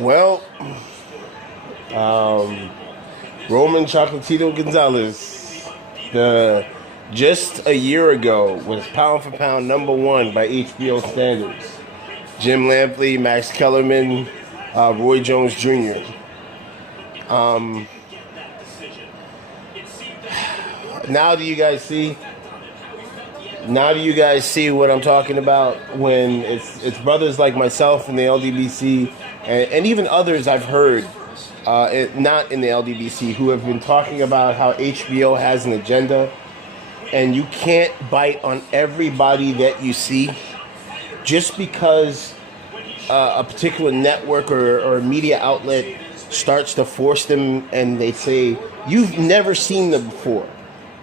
Well, um, Roman Chocolatito Gonzalez, just a year ago, was pound for pound #1 by HBO standards. Jim Lampley, Max Kellerman, Roy Jones Jr. Now do you guys see? Now do you guys see what I'm talking about when it's brothers like myself in the LDBC and even others I've heard, not in the LDBC, who have been talking about how HBO has an agenda and you can't bite on everybody that you see just because a particular network or media outlet starts to force them and they say, you've never seen them before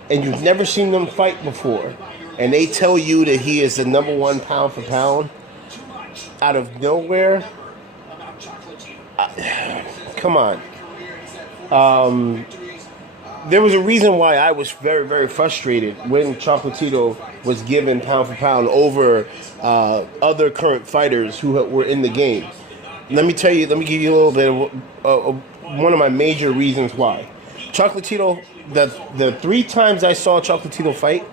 and you've never seen them fight before. And they tell you that he is the #1 pound for pound out of nowhere. Come on. There was a reason why I was very, very frustrated when Chocolatito was given pound for pound over other current fighters who were in the game. Let me give you a little bit of one of my major reasons why. Chocolatito, the 3 times I saw Chocolatito fight,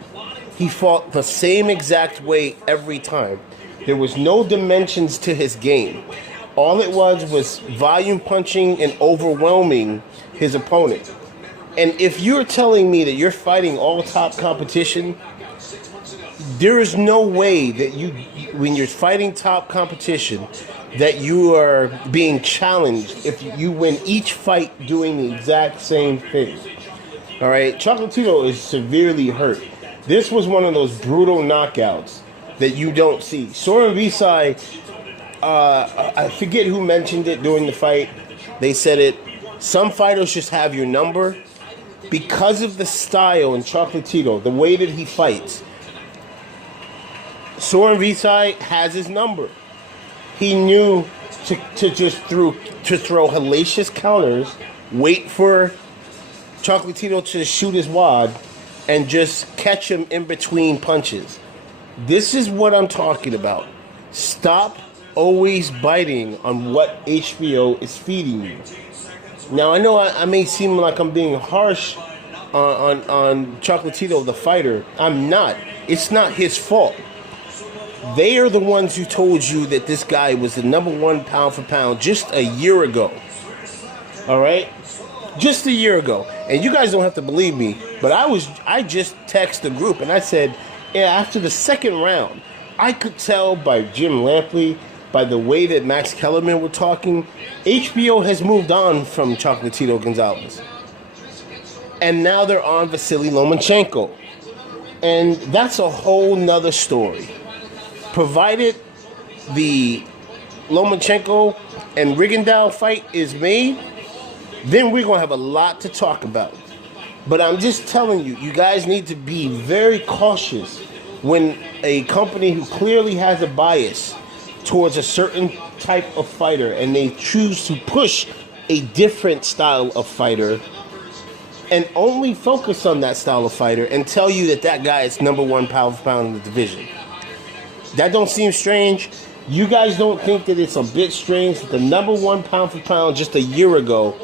he fought the same exact way every time. There was no dimensions to his game. All it was volume punching and overwhelming his opponent. And if you're telling me that you're fighting all top competition, there is no way that when you're fighting top competition, that you are being challenged if you win each fight doing the exact same thing. All right, Chocolatito is severely hurt. This was one of those brutal knockouts that you don't see. Soren Visai, I forget who mentioned it during the fight. They said it. Some fighters just have your number. Because of the style in Chocolatito, the way that he fights, Soren Visai has his number. He knew to just throw hellacious counters, wait for Chocolatito to shoot his wad, and just catch him in between punches. This is what I'm talking about. Stop always biting on what HBO is feeding you. Now, I know I may seem like I'm being harsh on Chocolatito, the fighter. I'm not. It's not his fault. They are the ones who told you that this guy was the #1 pound for pound just a year ago. All right? Just a year ago. And you guys don't have to believe me, but I just texted the group and I said, yeah, after the second round, I could tell by Jim Lampley, by the way that Max Kellerman were talking, HBO has moved on from Chocolatito Gonzalez. And now they're on Vasily Lomachenko. And that's a whole nother story. Provided the Lomachenko and Rigondeaux fight is made, then we're going to have a lot to talk about. But I'm just telling you, you guys need to be very cautious when a company who clearly has a bias towards a certain type of fighter and they choose to push a different style of fighter and only focus on that style of fighter and tell you that that guy is #1 pound for pound in the division. That don't seem strange. You guys don't think that it's a bit strange that the #1 pound for pound just a year ago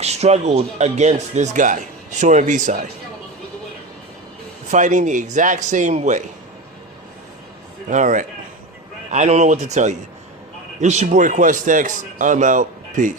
struggled against this guy, Soren Visai, fighting the exact same way. All right. I don't know what to tell you. It's your boy QuestX. I'm out. Peace.